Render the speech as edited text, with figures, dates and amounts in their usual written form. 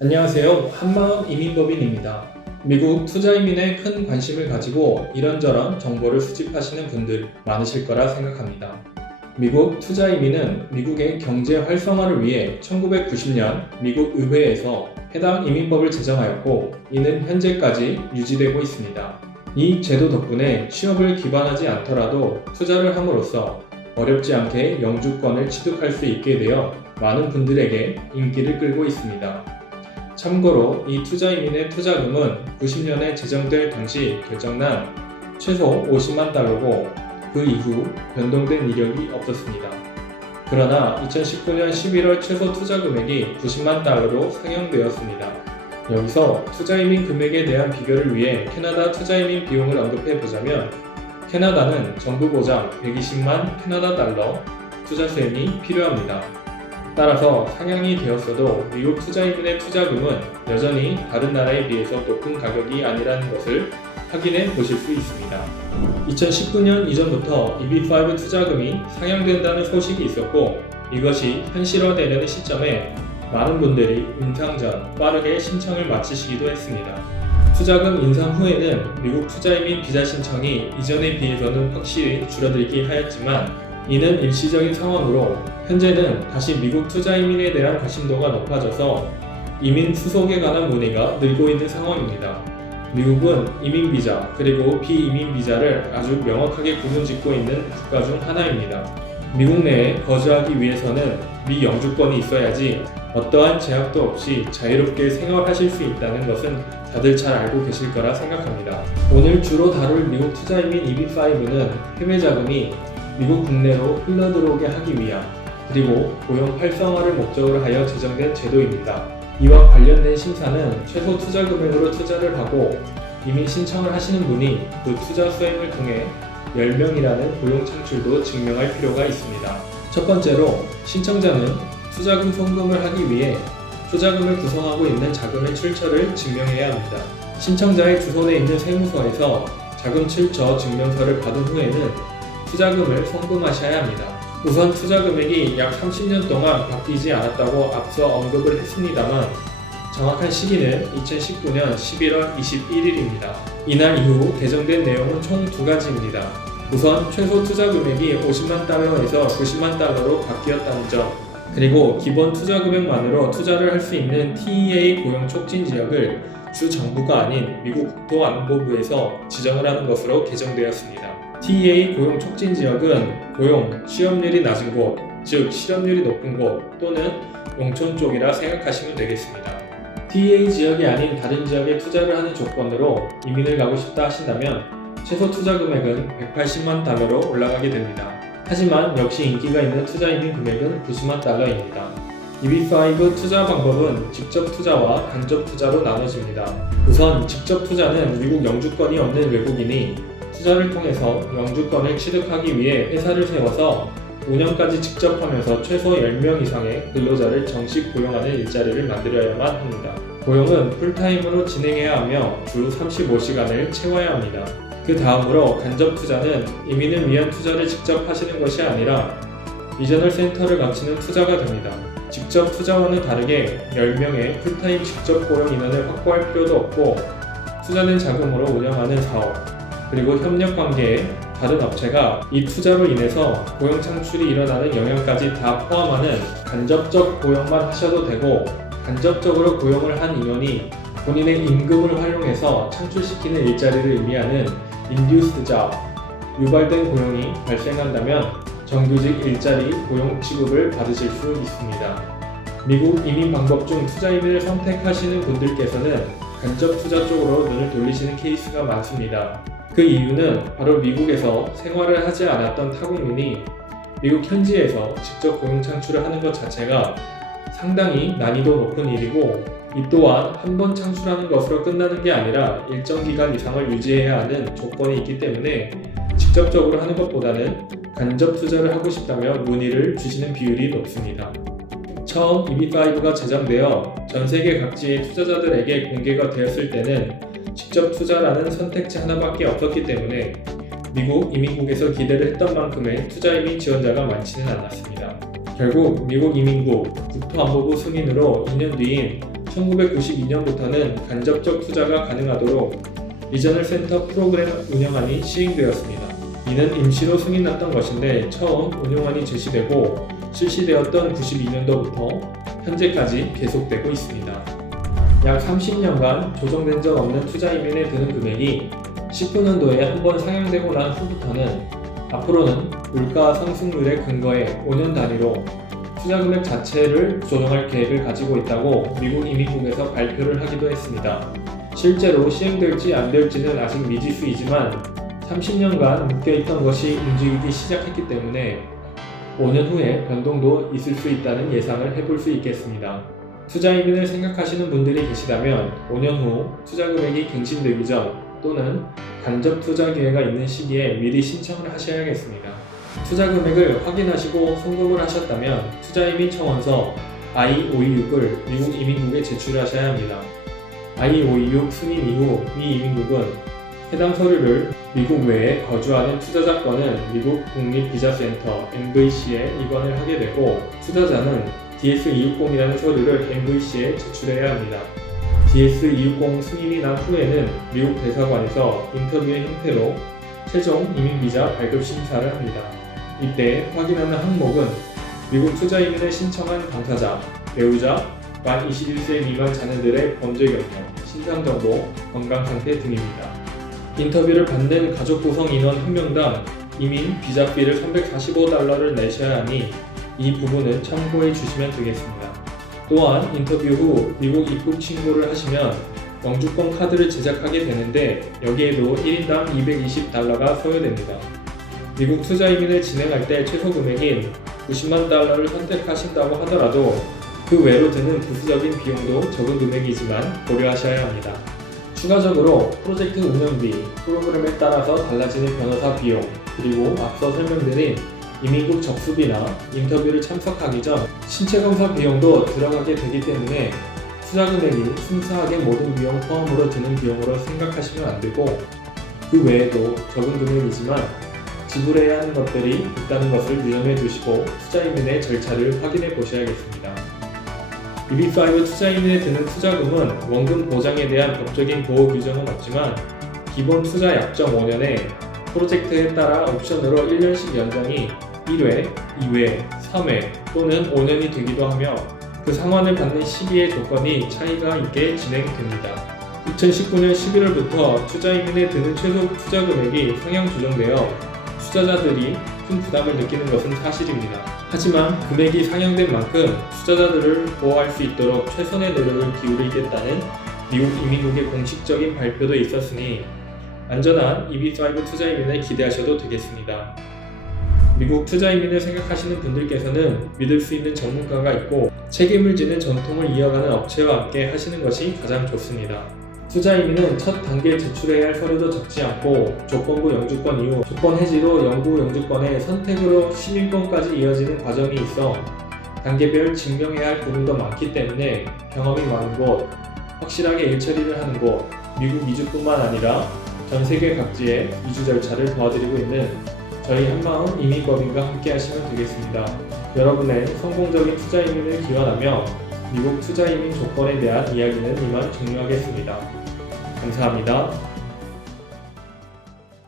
안녕하세요. 한마음 이민법인입니다. 미국 투자이민에 큰 관심을 가지고 이런저런 정보를 수집하시는 분들 많으실 거라 생각합니다. 미국 투자이민은 미국의 경제 활성화를 위해 1990년 미국 의회에서 해당 이민법을 제정하였고 이는 현재까지 유지되고 있습니다. 이 제도 덕분에 취업을 기반하지 않더라도 투자를 함으로써 어렵지 않게 영주권을 취득할 수 있게 되어 많은 분들에게 인기를 끌고 있습니다. 참고로 이 투자이민의 투자금은 90년에 제정될 당시 결정난 최소 50만 달러고 그 이후 변동된 이력이 없었습니다. 그러나 2019년 11월 최소 투자 금액이 90만 달러로 상향되었습니다. 여기서 투자이민 금액에 대한 비교를 위해 캐나다 투자이민 비용을 언급해 보자면 캐나다는 정부 보장 120만 캐나다 달러 투자 수임이 필요합니다. 따라서 상향이 되었어도 미국 투자이민의 투자금은 여전히 다른 나라에 비해서 높은 가격이 아니라는 것을 확인해 보실 수 있습니다. 2019년 이전부터 EB5 투자금이 상향된다는 소식이 있었고 이것이 현실화되려는 시점에 많은 분들이 인상 전 빠르게 신청을 마치시기도 했습니다. 투자금 인상 후에는 미국 투자이민 비자 신청이 이전에 비해서는 확실히 줄어들긴 하였지만 이는 일시적인 상황으로 현재는 다시 미국 투자이민에 대한 관심도가 높아져서 이민 수속에 관한 문의가 늘고 있는 상황입니다. 미국은 이민 비자 그리고 비이민 비자를 아주 명확하게 구분짓고 있는 국가 중 하나입니다. 미국 내에 거주하기 위해서는 미 영주권이 있어야지 어떠한 제약도 없이 자유롭게 생활하실 수 있다는 것은 다들 잘 알고 계실 거라 생각합니다. 오늘 주로 다룰 미국 투자이민 EB5는 해외 자금이 미국 국내로 흘러들어오게 하기 위함, 그리고 고용 활성화를 목적으로 하여 제정된 제도입니다. 이와 관련된 심사는 최소 투자 금액으로 투자를 하고 이민 신청을 하시는 분이 그 투자 수행을 통해 10명이라는 고용 창출도 증명할 필요가 있습니다. 첫 번째로 신청자는 투자금 송금을 하기 위해 투자금을 구성하고 있는 자금의 출처를 증명해야 합니다. 신청자의 주소에 있는 세무서에서 자금 출처 증명서를 받은 후에는 투자금을 송금하셔야 합니다. 우선 투자 금액이 약 30년 동안 바뀌지 않았다고 앞서 언급을 했습니다만 정확한 시기는 2019년 11월 21일입니다. 이날 이후 개정된 내용은 총 두 가지입니다. 우선 최소 투자 금액이 50만 달러에서 90만 달러로 바뀌었다는 점, 그리고 기본 투자 금액만으로 투자를 할 수 있는 TEA 고용 촉진 지역을 주 정부가 아닌 미국 국토안보부에서 지정을 하는 것으로 개정되었습니다. TEA 고용 촉진 지역은 고용, 취업률이 낮은 곳, 즉 실업률이 높은 곳 또는 농촌 쪽이라 생각하시면 되겠습니다. TEA 지역이 아닌 다른 지역에 투자를 하는 조건으로 이민을 가고 싶다 하신다면 최소 투자 금액은 180만 달러로 올라가게 됩니다. 하지만 역시 인기가 있는 투자 이민 금액은 90만 달러입니다. EB5 투자 방법은 직접 투자와 간접 투자로 나눠집니다. 우선 직접 투자는 미국 영주권이 없는 외국인이 투자를 통해서 영주권을 취득하기 위해 회사를 세워서 운영까지 직접 하면서 최소 10명 이상의 근로자를 정식 고용하는 일자리를 만들어야만 합니다. 고용은 풀타임으로 진행해야 하며 주 35시간을 채워야 합니다. 그 다음으로 간접 투자는 이민을 위한 투자를 직접 하시는 것이 아니라 리저널 센터를 갖추는 투자가 됩니다. 직접 투자와는 다르게 10명의 풀타임 직접 고용 인원을 확보할 필요도 없고 투자된 자금으로 운영하는 사업, 그리고 협력 관계에 다른 업체가 이 투자로 인해서 고용 창출이 일어나는 영향까지 다 포함하는 간접적 고용만 하셔도 되고 간접적으로 고용을 한 인원이 본인의 임금을 활용해서 창출시키는 일자리를 의미하는 induced job, 유발된 고용이 발생한다면 정규직 일자리 고용 취급을 받으실 수 있습니다. 미국 이민 방법 중 투자 이민을 선택하시는 분들께서는 간접 투자 쪽으로 눈을 돌리시는 케이스가 많습니다. 그 이유는 바로 미국에서 생활을 하지 않았던 타국민이 미국 현지에서 직접 고용 창출을 하는 것 자체가 상당히 난이도 높은 일이고 이 또한 한 번 창출하는 것으로 끝나는 게 아니라 일정 기간 이상을 유지해야 하는 조건이 있기 때문에 직접적으로 하는 것보다는 간접 투자를 하고 싶다면 문의를 주시는 비율이 높습니다. 처음 EB5가 제정되어 전 세계 각지의 투자자들에게 공개가 되었을 때는 직접 투자라는 선택지 하나밖에 없었기 때문에 미국 이민국에서 기대를 했던 만큼의 투자 이민 지원자가 많지는 않았습니다. 결국 미국 이민국 국토안보부 승인으로 2년 뒤인 1992년부터는 간접적 투자가 가능하도록 리저널 센터 프로그램 운영안이 시행되었습니다. 이는 임시로 승인났던 것인데 처음 운영안이 제시되고 실시되었던 92년도부터 현재까지 계속되고 있습니다. 약 30년간 조정된 적 없는 투자이민에 드는 금액이 19년도에 한번 상향되고 난 후부터는 앞으로는 물가 상승률에 근거해 5년 단위로 투자 금액 자체를 조정할 계획을 가지고 있다고 미국 이민국에서 발표를 하기도 했습니다. 실제로 시행될지 안 될지는 아직 미지수이지만 30년간 묶여있던 것이 움직이기 시작했기 때문에 5년 후에 변동도 있을 수 있다는 예상을 해볼 수 있겠습니다. 투자 이민을 생각하시는 분들이 계시다면 5년 후 투자 금액이 갱신되기 전 또는 간접 투자 기회가 있는 시기에 미리 신청을 하셔야겠습니다. 투자 금액을 확인하시고 송금을 하셨다면 투자이민 청원서 I-526을 미국 이민국에 제출하셔야 합니다. I-526 승인 이후 미 이민국은 해당 서류를 미국 외에 거주하는 투자자권은 미국 국립비자센터 MVC에 입원을 하게 되고 투자자는 DS-260이라는 서류를 MVC에 제출해야 합니다. DS-260 승인이 난 후에는 미국 대사관에서 인터뷰의 형태로 최종 이민비자 발급 심사를 합니다. 이때 확인하는 항목은 미국 투자이민을 신청한 당사자, 배우자, 만 21세 미만 자녀들의 범죄 경력, 신상정보, 건강상태 등입니다. 인터뷰를 받는 가족 구성 인원 한 명당 이민 비자비를 $345를 내셔야 하니 이 부분은 참고해 주시면 되겠습니다. 또한 인터뷰 후 미국 입국 신고를 하시면 영주권 카드를 제작하게 되는데 여기에도 1인당 $220가 소요됩니다. 미국 투자 이민을 진행할 때 최소 금액인 $900,000를 선택하신다고 하더라도 그 외로 드는 부수적인 비용도 적은 금액이지만 고려하셔야 합니다. 추가적으로 프로젝트 운영비, 프로그램에 따라서 달라지는 변호사 비용, 그리고 앞서 설명드린 이민국 접수비나 인터뷰를 참석하기 전 신체검사 비용도 들어가게 되기 때문에 투자 금액이 순수하게 모든 비용 포함으로 드는 비용으로 생각하시면 안 되고 그 외에도 적은 금액이지만 지불해야 하는 것들이 있다는 것을 유념해 두시고 투자이민의 절차를 확인해 보셔야겠습니다. EB5 투자이민에 드는 투자금은 원금 보장에 대한 법적인 보호 규정은 없지만 기본 투자 약정 5년에 프로젝트에 따라 옵션으로 1년씩 연장이 1회, 2회, 3회 또는 5년이 되기도 하며 그 상환을 받는 시기의 조건이 차이가 있게 진행됩니다. 2019년 11월부터 투자이민에 드는 최소 투자 금액이 상향 조정되어 투자자들이 큰 부담을 느끼는 것은 사실입니다. 하지만 금액이 상향된 만큼 투자자들을 보호할 수 있도록 최선의 노력을 기울이겠다는 미국 이민국의 공식적인 발표도 있었으니 안전한 EB5 투자이민을 기대하셔도 되겠습니다. 미국 투자이민을 생각하시는 분들께서는 믿을 수 있는 전문가가 있고 책임을 지는 전통을 이어가는 업체와 함께 하시는 것이 가장 좋습니다. 투자이민은 첫 단계에 제출해야 할 서류도 적지 않고 조건부 영주권 이후 조건 해지로 영구 영주권의 선택으로 시민권까지 이어지는 과정이 있어 단계별 증명해야 할 부분도 많기 때문에 경험이 많은 곳, 확실하게 일처리를 하는 곳, 미국 이주뿐만 아니라 전 세계 각지의 이주 절차를 도와드리고 있는 저희 한마음 이민법인과 함께 하시면 되겠습니다. 여러분의 성공적인 투자 이민을 기원하며 미국 투자 이민 조건에 대한 이야기는 이만 종료하겠습니다. 감사합니다.